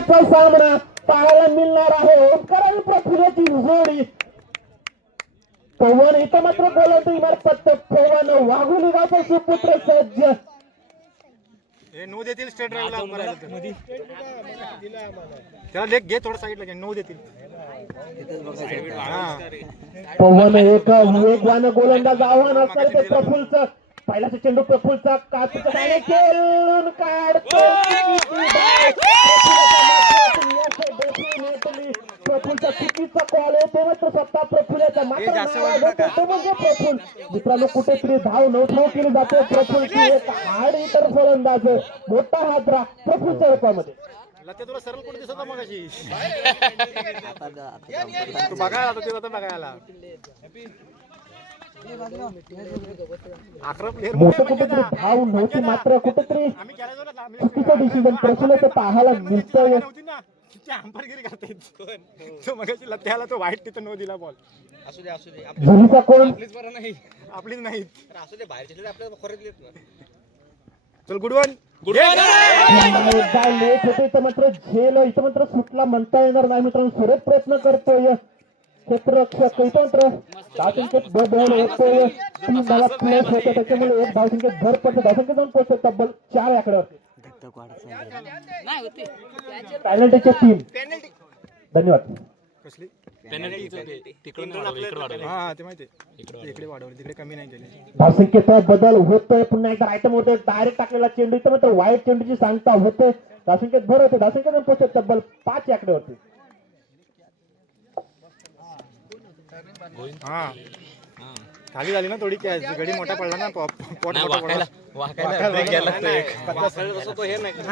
सामना पाहायला मिळणार आहे. ओंकार आणि प्रफुल्लाची जोडी. पवन इथं मात्र बोलवतो इमारत. पवन वाघुली गावचा सुपुत्र सज्ज. नो देतील स्टेट ड्राईव्हला त्याला लेग घे थोडं साईडला घे. नो देतील. पवन एक वेगवान गोलंदाज आव्हान असणार ते प्रफुल्लचं. पहिल्याचा चेंडू प्रफुल्लचा काचेचा डायरेक्ट खेळून काढतो. प्रफुल्लचा चुकीचा कॉल आहे. ते मात्र स्वतः प्रफुल्लाचा मात्र म्हणजे प्रफुल्ल. मित्रांनो कुठेतरी धाव नऊ केली जाते. प्रफुल्लची एक हाड इतर फलंदाज मोठा हादरा प्रफुल्लच्या रूपामध्ये. तुला सरळ कुठे दिसत मगाशी तू बघायला आता बघायला मोठं कुठेतरी धाव नव्हती मात्र कुठेतरी चुकीचं डिसिजन प्रफुल्लाचं पाहायला मिळतंय. अंपायरगिरी करते मगाशी लत्याला तो वाईट तिथं नो दिला बॉल. असू दे झुलीचा कोण आपलीच नाही असू दे बाहेरचे आपल्याला खरेदी. चल गुड वन. एकदा लेट होते इथं मात्र झेल इथं मात्र सुटला म्हणता येणार नाही. मित्रांनो सुरेख प्रयत्न करतोय क्षेत्ररक्षक. इथं मात्र धावसंख्येत बदल होतोय. तीन धावा प्लस होते त्याच्यामुळे एक धावसंख्येत भर पडते. धावसंख्येत जाऊन पोहोचतो तब्बल 4 आकड्यावरती. पॅनल्टीच्या 3. धन्यवाद. कसली धावसंख्येत बदल होतोय. पुन्हा एकदा आयटम होतोय. डायरेक्ट टाकलेला चेंडू इथं मात्र वाईट चेंडूची सांगता होते. धावसंख्येत भर होते. धावसंख्येत पोहोचते तब्बल 5 आकड्यावरती. हा खाली झाली ना थोडी गडी मोठा पडला ना. पोट मोठा पडला.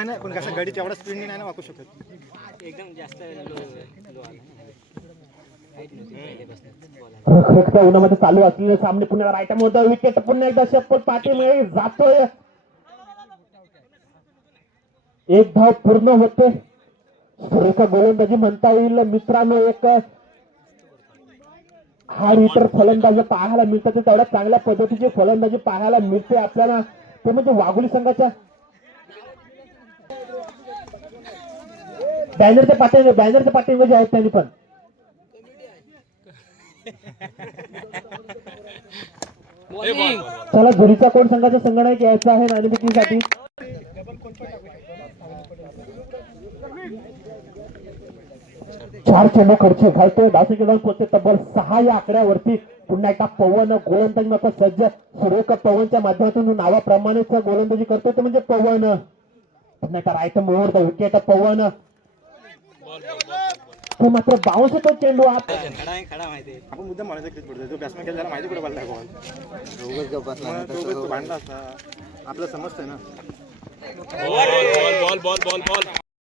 नाही पण कसं गडी तेवढा स्पीडने नाही ना वाकू शकत. एकदम जास्त रखरखता उन्हामध्ये चालू असलेले सामने पुन्हा रायटा मोठा विकेट. पुन्हा एकदा शपथ पाठीमागे जातोय. एक धाव पूर्ण होते. सुरेखा गोलंदाजी म्हणता येईल मित्रांनो. एक हार्ड हिटर फलंदाजी पाहायला मिळतात. तेवढ्या चांगल्या पद्धतीची फलंदाजी पाहायला मिळते आपल्याला. ते म्हणजे वाघोली संघाच्या बॅनरच्या पाठीमागे जे आहेत त्यांनी पण चला झुरीचा कोण संघाचा संगणक यायचा आहे नाणेफेकीसाठी. चार चेंडू खर्च घालतोय. धावसंख्येत जाऊन पोहोचते तब्बल 6 या आकड्यावरती. पुन्हा एकदा पवन गोलंदाजी मात्र सज्ज. सुरेख पवनच्या माध्यमातून नावाप्रमाणेच गोलंदाजी करतोय ते म्हणजे पवन. पुन्हा एकदा राईट मोड विकेट पवन. तो मात्र बाउन्स होतो चेंडू. आपण मुद्दा म्हणायचं बॅट्समॅन केला माहिती कुठे बॉल भांडला असता. आपलं समजतंय ना.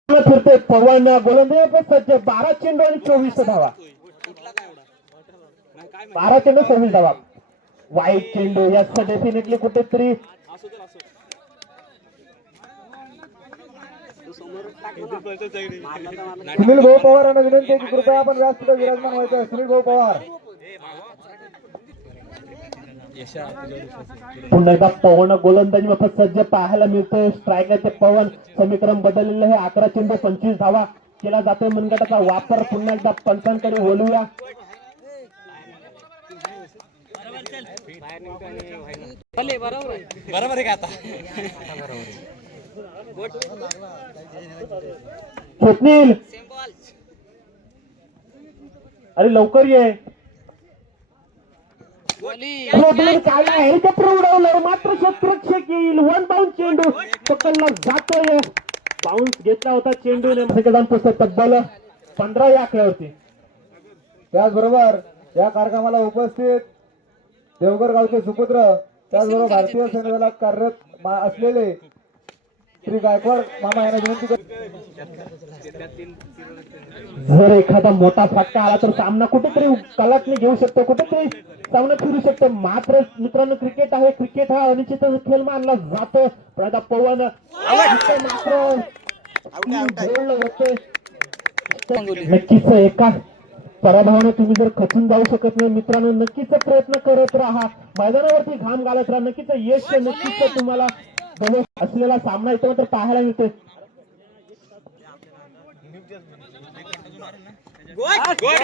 फिरते पवन गोलंदाजी सज्ज. 12 चेंडू आणि 24 धावा. 12 चेंडू 26 धावा. वाईट चेंडू याचा डेफिनेटली कुठेतरी सुनील भाऊ पवार यांना विनंती आहे की कृपया आपण व्यासपीठावर विराजमान व्हायचं. सुनील भाऊ पवार. पुन्हा एकदा पवन गोलंदाजी मात्र सज्ज पाहायला मिळतोय. स्ट्रायकर ते पवन. समीकरण बदललेलं आहे. 11 चेंडू 25 धावा केला जातोय. मनगटाचा वापर पुन्हा एकदा पंचांकडे बोलूया. बरोबर आहे का आता. स्वप्नील अरे लवकर ये. हेलिकॉप्टर उडवलं मात्र क्षेत्ररक्षक येईल. 1 बाउन्स चेंडू पकडला जातोय. बाउन्स घेतला होता चेंडूने. तब्बल 15 या आकड्यावरती. त्याचबरोबर या कार्यक्रमाला उपस्थित देवघर गावचे सुपुत्र त्याचबरोबर भारतीय सैन्य कार्यरत असलेले श्री गायकवाड मामा यांना विनंती जर एखादा मोठा फटका आला तर सामना कुठेतरी कलाटणी घेऊ शकतो. कुठेतरी सामना फिरू शकतो. मात्र मित्रांनो क्रिकेट आहे. क्रिकेट हा अनिश्चित खेळ मानला जातो. पण आता पवन मात्र होते. नक्कीच एका पराभवाने तुम्ही जर खचून जाऊ शकत नाही मित्रांनो. नक्कीच प्रयत्न करत राहा. मैदानावरती घाम घालत राहा. नक्कीच यश नक्कीच तुम्हाला असलेला सामना इथं मात्र पाहायला मिळते. गोड